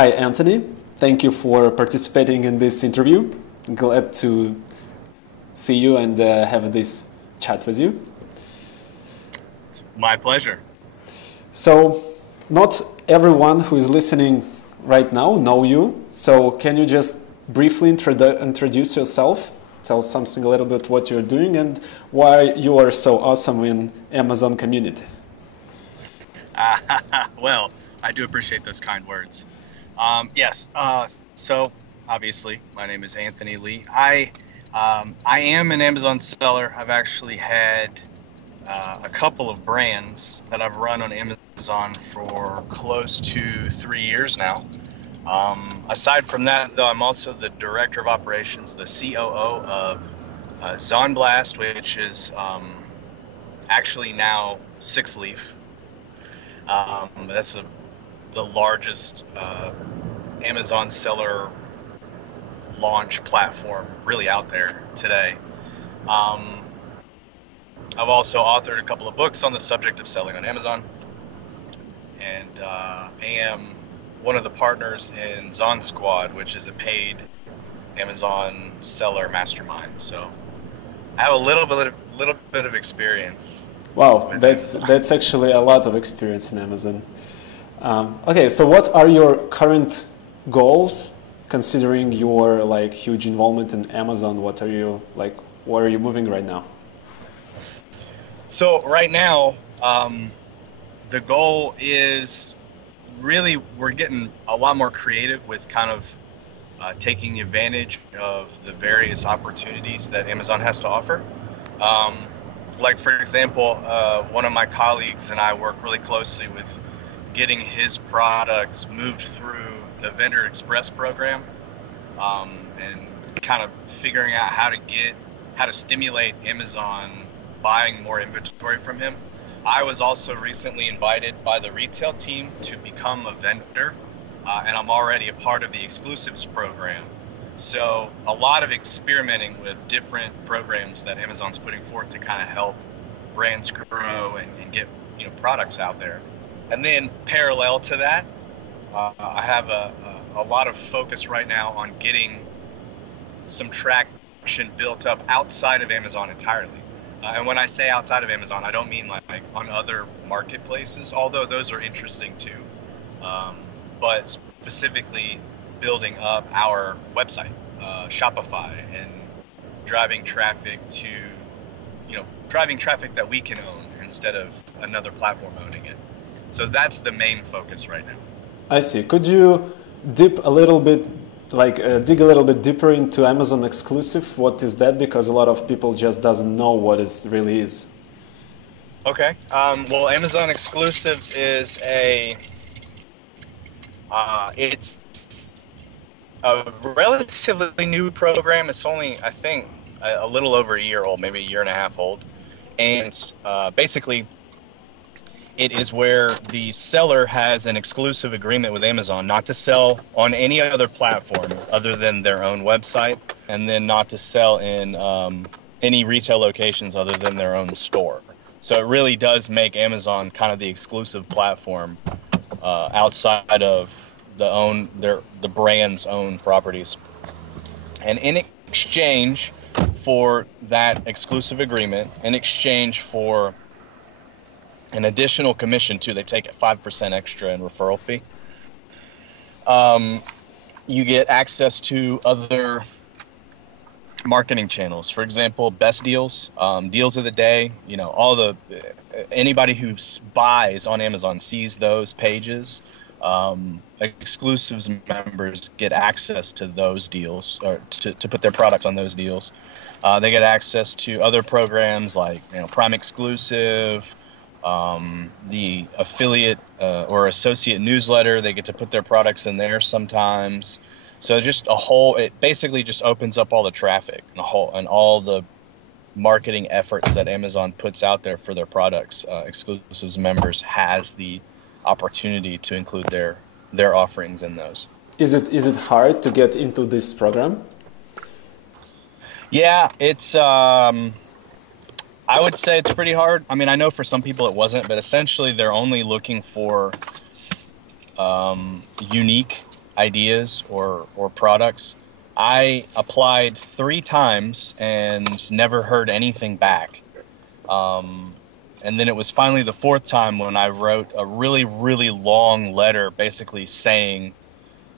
Hi, Anthony. Thank you for participating in this interview. Glad to see you and have this chat with you. It's my pleasure. So, not everyone who is listening right now know you. So, can you just briefly introduce yourself? Tell something a little bit what you're doing and why you are so awesome in Amazon community. Well, I do appreciate those kind words. So obviously my name is Энтони Ли. I am an Amazon seller. I've actually had a couple of brands that I've run on Amazon for close to 3 years now. Aside from that, though, I'm also the director of operations, the COO of Zonblast, which is actually now Six Leaf. That's the largest Amazon seller launch platform really out there today. I've also authored a couple of books on the subject of selling on Amazon, and am one of the partners in Zon Squad, which is a paid Amazon seller mastermind. So I have a little bit of experience. Wow, that's actually a lot of experience in Amazon. Okay, so what are your current goals, considering your huge involvement in Amazon? What are you where are you moving right now? So right now, the goal is really we're getting a lot more creative with kind of taking advantage of the various opportunities that Amazon has to offer. Like for example, one of my colleagues and I work really closely with getting his products moved through the Vendor Express program, and kind of figuring out how to stimulate Amazon buying more inventory from him. I was also recently invited by the retail team to become a vendor, and I'm already a part of the exclusives program. So a lot of experimenting with different programs that Amazon's putting forth to kind of help brands grow and get products out there. And then parallel to that, I have a lot of focus right now on getting some traction built up outside of Amazon entirely. And when I say outside of Amazon, I don't mean like on other marketplaces, although those are interesting too. But specifically building up our website, Shopify, and driving traffic that we can own instead of another platform owning it. So that's the main focus right now. I see. Could you dig a little bit deeper into Amazon exclusive? What is that? Because a lot of people just doesn't know what it really is. Okay. Well, Amazon exclusives is it's a relatively new program. It's only, I think, a little over a year old, maybe a year and a half old. And basically, it is where the seller has an exclusive agreement with Amazon not to sell on any other platform other than their own website, and then not to sell in any retail locations other than their own store. So it really does make Amazon kind of the exclusive platform outside of the brand's own properties. And in exchange for that exclusive agreement, in exchange for an additional commission too, they take a 5% extra in referral fee. You get access to other marketing channels. For example, best deals, deals of the day. Anybody who buys on Amazon sees those pages. Exclusives members get access to those deals, or to put their products on those deals. They get access to other programs like Prime Exclusive, the affiliate or associate newsletter. They get to put their products in there sometimes. So it basically just opens up all the traffic and all the marketing efforts that Amazon puts out there for their products. Exclusives members has the opportunity to include their offerings in those. Is it hard to get into this program? Yeah, it's I would say it's pretty hard. I mean, I know for some people it wasn't, but essentially they're only looking for unique ideas or products. I applied 3 times and never heard anything back. And then it was finally the 4th time when I wrote a really, really long letter basically saying,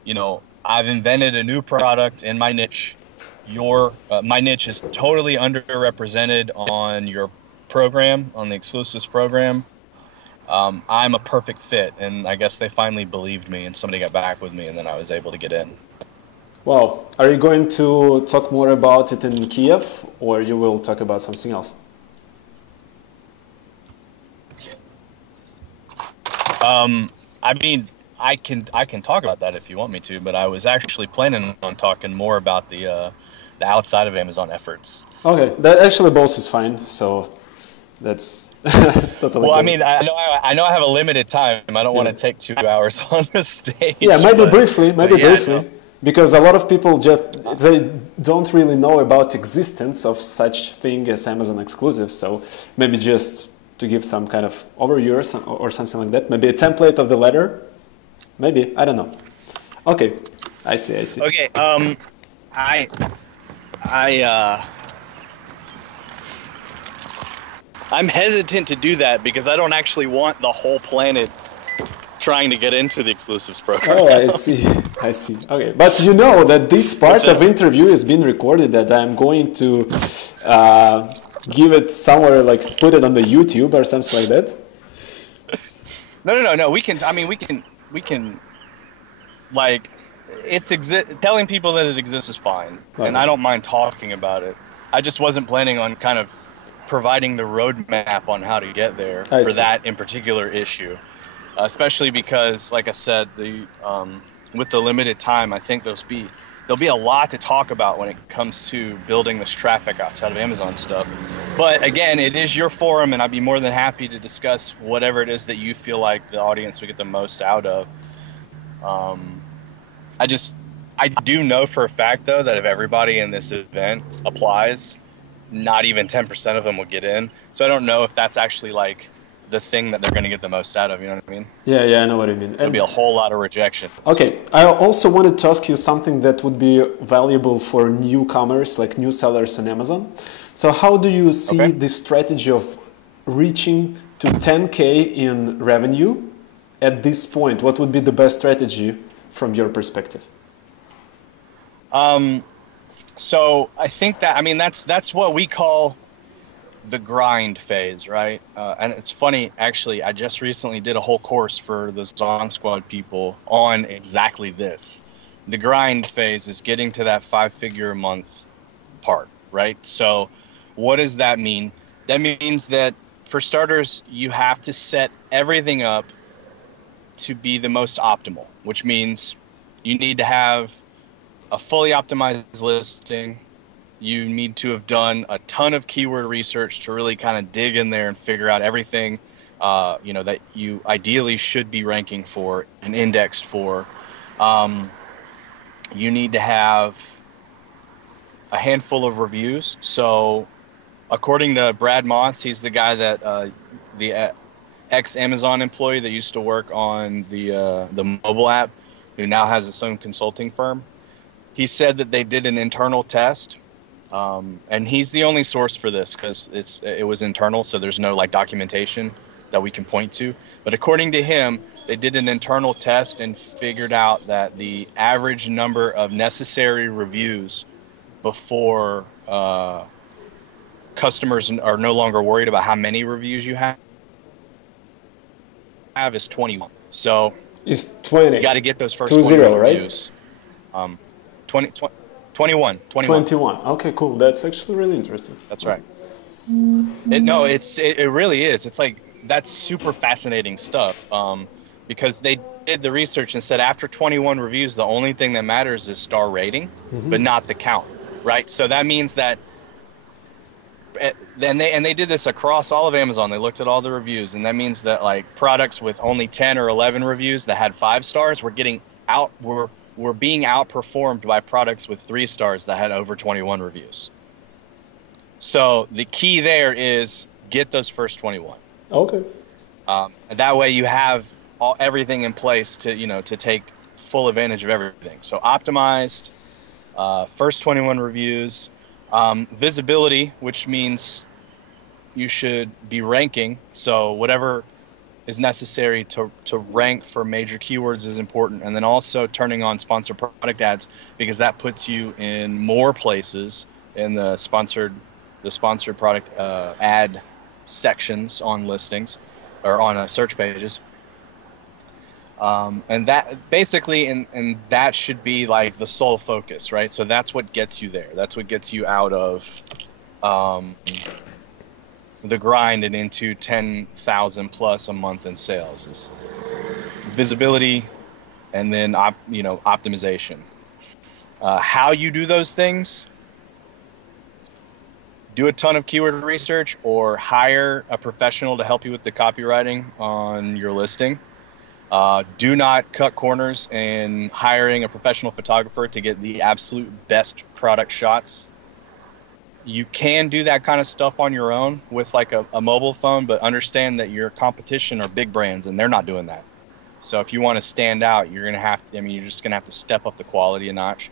you know, I've invented a new product in my niche. My niche is totally underrepresented on your program, on the exclusives program. I'm a perfect fit. And I guess they finally believed me and somebody got back with me and then I was able to get in. Wow. Are you going to talk more about it in Kiev or you will talk about something else? I mean, I can talk about that if you want me to, but I was actually planning on talking more about the outside of Amazon efforts. Okay, that actually both is fine. So that's totally. Well, cool. I mean, I know I have a limited time. I don't want to take 2 hours on the stage. Yeah, maybe briefly, No. because a lot of people they don't really know about existence of such thing as Amazon exclusive. So maybe just to give some kind of overview or something like that. Maybe a template of the letter. Maybe, I don't know. Okay, I see. Okay, I'm hesitant to do that because I don't actually want the whole planet trying to get into the exclusives program. Oh, I see. Okay, but you know that this part of interview is being recorded, that I'm going to give it somewhere, like put it on the YouTube or something like that. No. We can like, telling people that it exists is fine. Okay. And I don't mind talking about it. I just wasn't planning on kind of providing the roadmap on how to get there for that in particular issue. Especially because, like I said, with the limited time, I think there'll be a lot to talk about when it comes to building this traffic outside of Amazon stuff. But again, it is your forum, and I'd be more than happy to discuss whatever it is that you feel like the audience would get the most out of. I do know for a fact, though, that if everybody in this event applies, not even 10% of them will get in. So I don't know if that's actually like the thing that they're going to get the most out of, you know what I mean? Yeah, I know what I mean. There'll be a whole lot of rejection. Okay, I also wanted to ask you something that would be valuable for newcomers, like new sellers on Amazon. So how do you see the strategy of reaching to 10K in revenue at this point? What would be the best strategy from your perspective? So I think that's what we call the grind phase, right? And it's funny, actually, I just recently did a whole course for the Zong Squad people on exactly this. The grind phase is getting to that 5-figure a month part, right? So what does that mean? That means that for starters, you have to set everything up to be the most optimal, which means you need to have a fully optimized listing. You need to have done a ton of keyword research to really kind of dig in there and figure out everything, that you ideally should be ranking for and indexed for. You need to have a handful of reviews. So according to Brad Moss, he's the guy that the ex-Amazon employee that used to work on the mobile app, who now has his own consulting firm. He said that they did an internal test, and he's the only source for this because it was internal, so there's no like documentation that we can point to. But according to him, they did an internal test and figured out that the average number of necessary reviews before customers are no longer worried about how many reviews you have is 21. So it's 20. You got to get those first 20, 21 right? reviews. 21. Okay, cool. That's actually really interesting. That's right. It really is. It's like, that's super fascinating stuff. Because they did the research and said after 21 reviews, the only thing that matters is star rating, but not the count, right? So that means that, and they did this across all of Amazon. They looked at all the reviews, and that means that like products with only 10 or 11 reviews that had 5 stars were being outperformed by products with 3 stars that had over 21 reviews. So the key there is get those first 21. Okay. That way you have everything in place to take full advantage of everything. So optimized, first 21 reviews, visibility, which means you should be ranking. So whatever is necessary to rank for major keywords is important. And then also turning on sponsored product ads, because that puts you in more places in the sponsored product ad sections on listings or on search pages. And that basically, and that should be like the sole focus, right? So that's what gets you there. That's what gets you out of the grind and into 10,000 plus a month in sales. Is visibility, and then optimization. How you do those things: do a ton of keyword research, or hire a professional to help you with the copywriting on your listing. Do not cut corners in hiring a professional photographer to get the absolute best product shots. You can do that kind of stuff on your own with like a mobile phone, but understand that your competition are big brands and they're not doing that. So if you want to stand out, you're going to have to, you're just going to have to step up the quality a notch.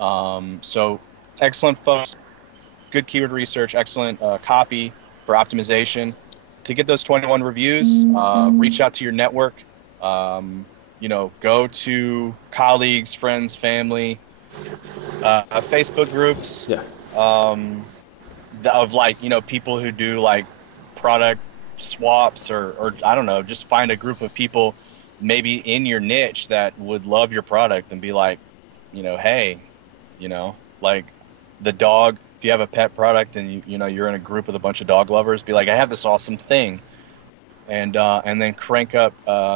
So excellent folks, good keyword research, excellent copy for optimization. To get those 21 reviews, reach out to your network, go to colleagues, friends, family, Facebook groups, of like, people who do like product swaps or I don't know, just find a group of people maybe in your niche that would love your product and be like, hey, like the dog, if you have a pet product and you're in a group with a bunch of dog lovers, be like, I have this awesome thing. And then crank up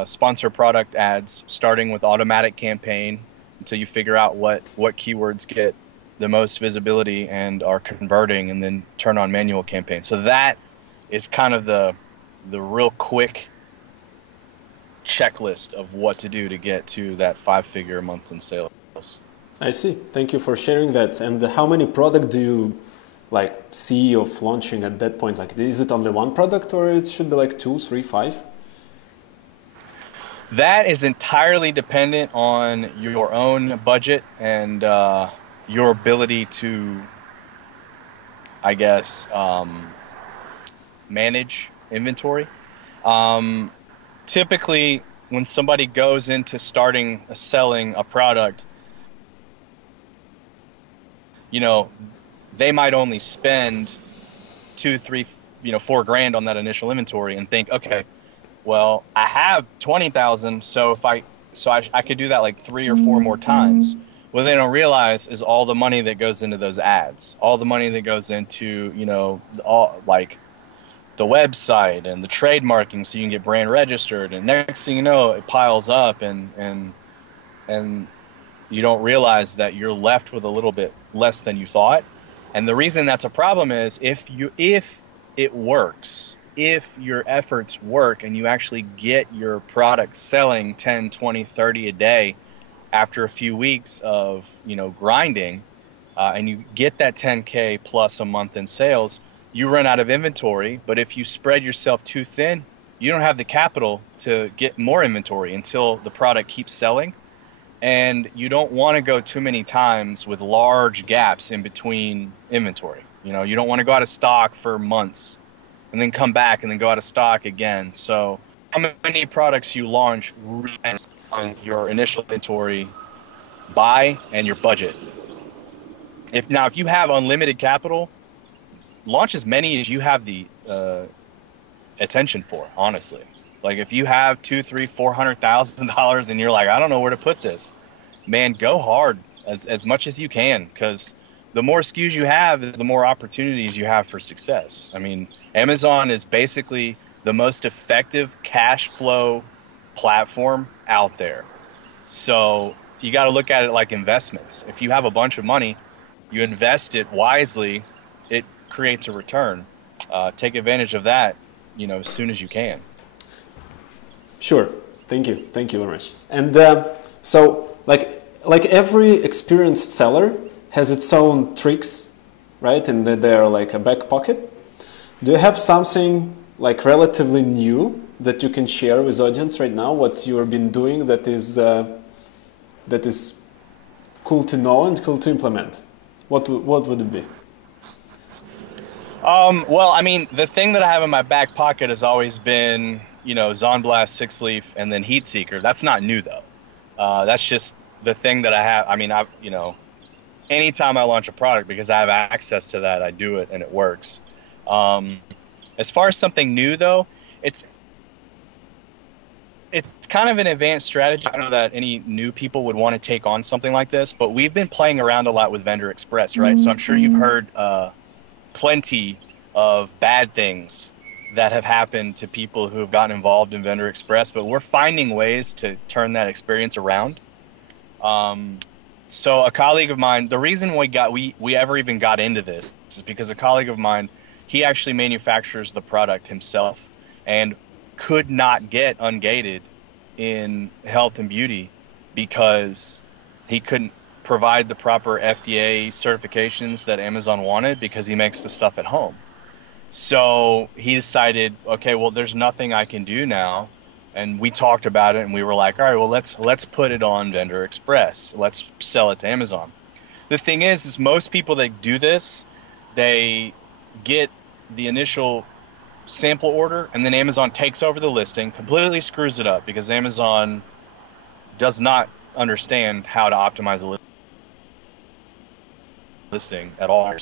sponsor product ads, starting with automatic campaign until you figure out what keywords get the most visibility and are converting, and then turn on manual campaign. So that is kind of the real quick checklist of what to do to get to that 5-figure a month in sales. I see. Thank you for sharing that. And how many products do you see of launching at that point? Like, is it only one product, or it should be like 2, 3, 5? That is entirely dependent on your own budget and your ability to, I guess, manage inventory. Typically, when somebody goes into selling a product, they might only spend 2, 3, 4 grand on that initial inventory and think, okay, well, I have 20,000, so I could do that like 3 or 4 more times. What they don't realize is all the money that goes into those ads, all the money that goes into, all like the website and the trademarking so you can get brand registered, and next thing you know, it piles up and you don't realize that you're left with a little bit less than you thought. And the reason that's a problem is if it works, if your efforts work and you actually get your product selling 10, 20, 30 a day after a few weeks of, grinding, and you get that 10K plus a month in sales, you run out of inventory. But if you spread yourself too thin, you don't have the capital to get more inventory until the product keeps selling. And you don't want to go too many times with large gaps in between inventory. You don't want to go out of stock for months and then come back and then go out of stock again. So how many products you launch depends on your initial inventory buy and your budget. If you have unlimited capital, launch as many as you have the attention for, honestly. Like if you have $200,000, $300,000, $400,000 and you're like, I don't know where to put this, man, go hard as much as you can, because the more SKUs you have, the more opportunities you have for success. I mean, Amazon is basically the most effective cash flow platform out there. So you got to look at it like investments. If you have a bunch of money, you invest it wisely, it creates a return. Take advantage of that, as soon as you can. Sure. Thank you very much. And so, like every experienced seller has its own tricks, right? And they're like a back pocket. Do you have something like relatively new that you can share with audience right now? What you have been doing that is cool to know and cool to implement? What would it be? Well, I mean, the thing that I have in my back pocket has always been, you know, Zonblast, Six Leaf, and then Heat Seeker. That's not new though. That's just the thing that I have. I mean, you know, anytime I launch a product, because I have access to that, I do it and it works. As far as something new though, it's kind of an advanced strategy. I don't know that any new people would want to take on something like this, but we've been playing around a lot with Vendor Express, right? So I'm sure you've heard plenty of bad things that have happened to people who have gotten involved in Vendor Express, but we're finding ways to turn that experience around. So a colleague of mine, the reason we ever even got into this is because a colleague of mine, he actually manufactures the product himself and could not get ungated in health and beauty because he couldn't provide the proper FDA certifications that Amazon wanted because he makes the stuff at home. So he decided, okay, well, there's nothing I can do now. And we talked about it and we were like, all right, well, let's put it on Vendor Express. Let's sell it to Amazon. The thing is most people that do this, they get the initial sample order and then Amazon takes over the listing, completely screws it up because Amazon does not understand how to optimize a listing at all.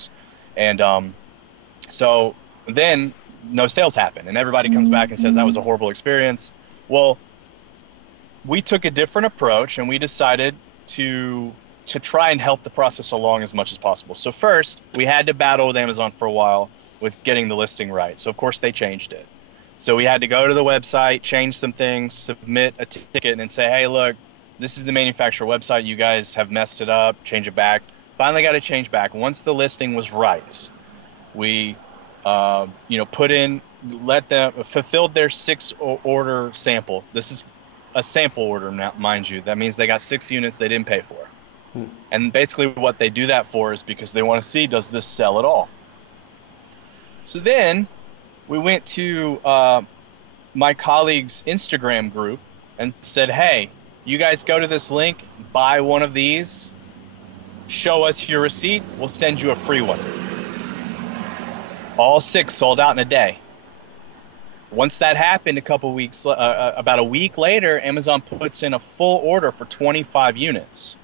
And so then no sales happen and everybody comes back and says that was a horrible experience. Well, we took a different approach and we decided to try and help the process along as much as possible. So first, we had to battle with Amazon for a while with getting the listing right. So of course they changed it. So we had to go to the website, change some things, submit a ticket and say, hey, look, this is the manufacturer website. You guys have messed it up, change it back. Finally got it changed back. Once the listing was right, we put in, let them fulfilled their 6 order sample. This is a sample order now, mind you. That means they got 6 units they didn't pay for. And basically what they do that for is because they want to see, does this sell at all? So then we went to my colleague's Instagram group and said, hey, you guys go to this link, buy one of these, show us your receipt, we'll send you a free one. All 6 sold out in a day. Once that happened about a week later, Amazon puts in a full order for 25 units.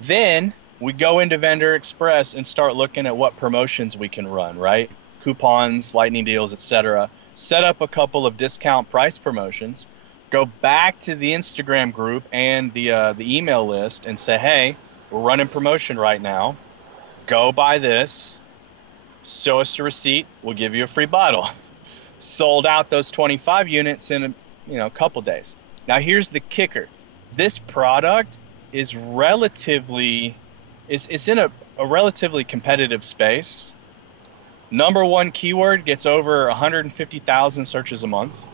Then we go into Vendor Express and start looking at what promotions we can run, right? Coupons, lightning deals, etc. Set up a couple of discount price promotions, go back to the Instagram group and the email list and say, hey, we're running promotion right now. Go buy this, show us the receipt, we'll give you a free bottle. Sold out those 25 units in a couple days. Now here's the kicker. This product is relatively it's in a relatively competitive space. Number 1 keyword gets over 150,000 searches a month.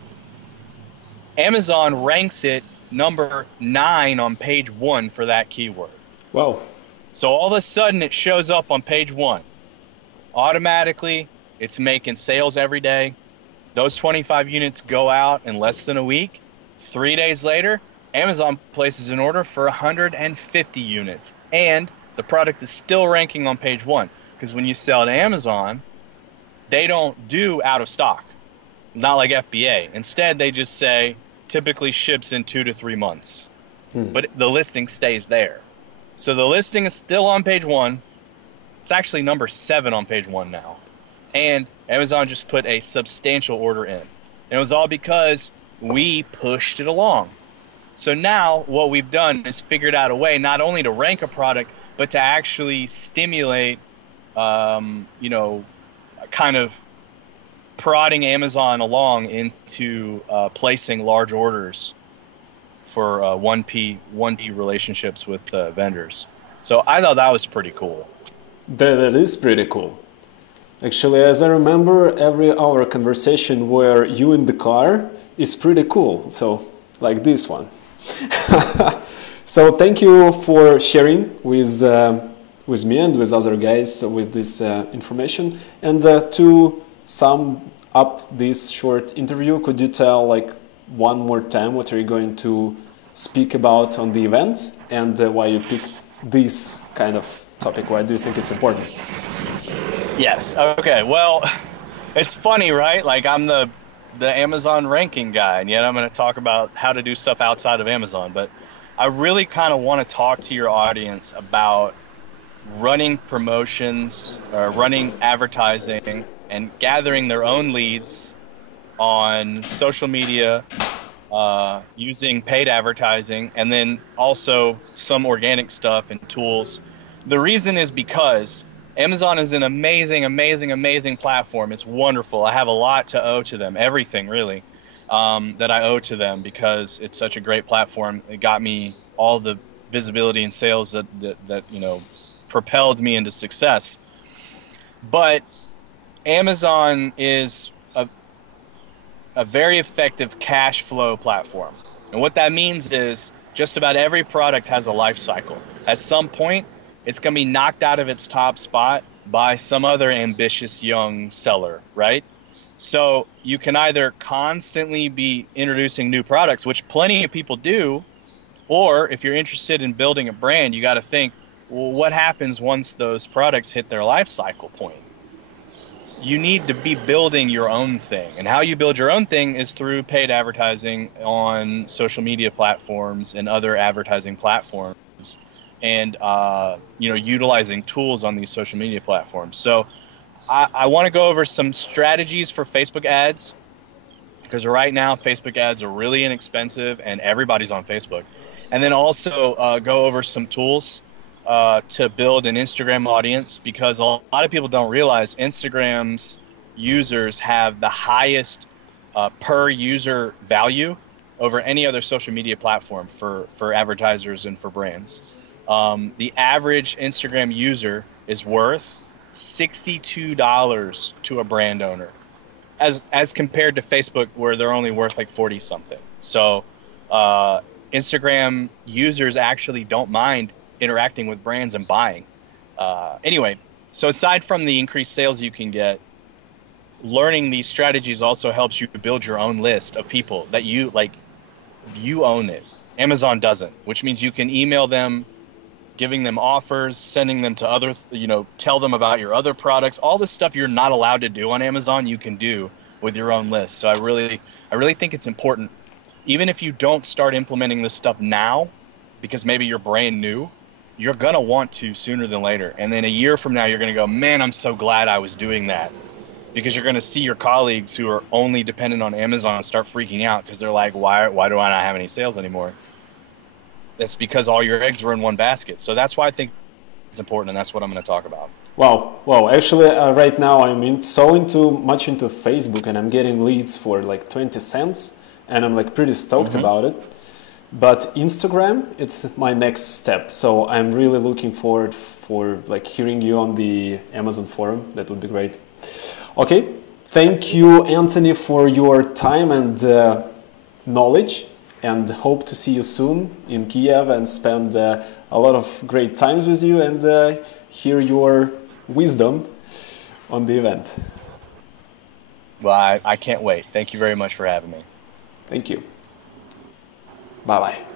Amazon ranks it number 9 on page 1 for that keyword. Wow. So all of a sudden it shows up on page 1. Automatically, it's making sales every day. Those 25 units go out in less than a week. 3 days later, Amazon places an order for 150 units. And the product is still ranking on page 1. Because when you sell to Amazon, they don't do out of stock. Not like FBA. Instead, they just say, typically ships in 2 to 3 months. But the listing stays there. So the listing is still on page 1. It's actually number 7 on page 1 now. And Amazon just put a substantial order in. And it was all because we pushed it along. So now what we've done is figured out a way not only to rank a product, but to actually stimulate, kind of prodding Amazon along into placing large orders for 1P relationships with vendors. So I thought that was pretty cool. That is pretty cool. Actually, as I remember, every hour conversation where you in the car is pretty cool. So, like this one. So, thank you for sharing with me and with other guys with this information. And to some up this short interview, could you tell like one more time what are you going to speak about on the event and why you picked this kind of topic? Why do you think it's important? Yes. Okay. Well, it's funny, right? Like I'm the Amazon ranking guy, and yet I'm going to talk about how to do stuff outside of Amazon. But I really kind of want to talk to your audience about running promotions, running advertising, and gathering their own leads on social media, using paid advertising, and then also some organic stuff and tools. The reason is because Amazon is an amazing, amazing, amazing platform. It's wonderful. I have a lot to owe to them, everything really, that I owe to them because it's such a great platform. It got me all the visibility and sales that you know, propelled me into success. But Amazon is a very effective cash flow platform. And what that means is just about every product has a life cycle. At some point, it's going to be knocked out of its top spot by some other ambitious young seller, right? So you can either constantly be introducing new products, which plenty of people do, or if you're interested in building a brand, you got to think, well, what happens once those products hit their life cycle point? You need to be building your own thing. And how you build your own thing is through paid advertising on social media platforms and other advertising platforms, and you know, utilizing tools on these social media platforms. So I want to go over some strategies for Facebook ads, because right now Facebook ads are really inexpensive and everybody's on Facebook. And then also go over some tools to build an Instagram audience, because a lot of people don't realize Instagram's users have the highest per user value over any other social media platform for advertisers and for brands. The average Instagram user is worth $62 to a brand owner, as compared to Facebook, where they're only worth like 40 something. So Instagram users actually don't mind interacting with brands and buying. Anyway, so aside from the increased sales you can get, learning these strategies also helps you to build your own list of people that you like. You own it. Amazon doesn't, which means you can email them, giving them offers, sending them to other, you know, tell them about your other products. All this stuff you're not allowed to do on Amazon, you can do with your own list. So I really think it's important, even if you don't start implementing this stuff now, because maybe you're brand new, you're going to want to sooner than later. And then a year from now, you're going to go, man, I'm so glad I was doing that. Because you're going to see your colleagues who are only dependent on Amazon start freaking out because they're like, why do I not have any sales anymore? That's because all your eggs were in one basket. So that's why I think it's important, and that's what I'm going to talk about. Wow. Actually, right now I'm much into Facebook, and I'm getting leads for like 20 cents, and I'm like pretty stoked about it. But Instagram, it's my next step. So I'm really looking forward for like hearing you on the Amazon forum. That would be great. Okay. Thank you, Anthony, for your time and knowledge, and hope to see you soon in Kiev and spend a lot of great times with you and hear your wisdom on the event. Well, I can't wait. Thank you very much for having me. Thank you. Bye-bye.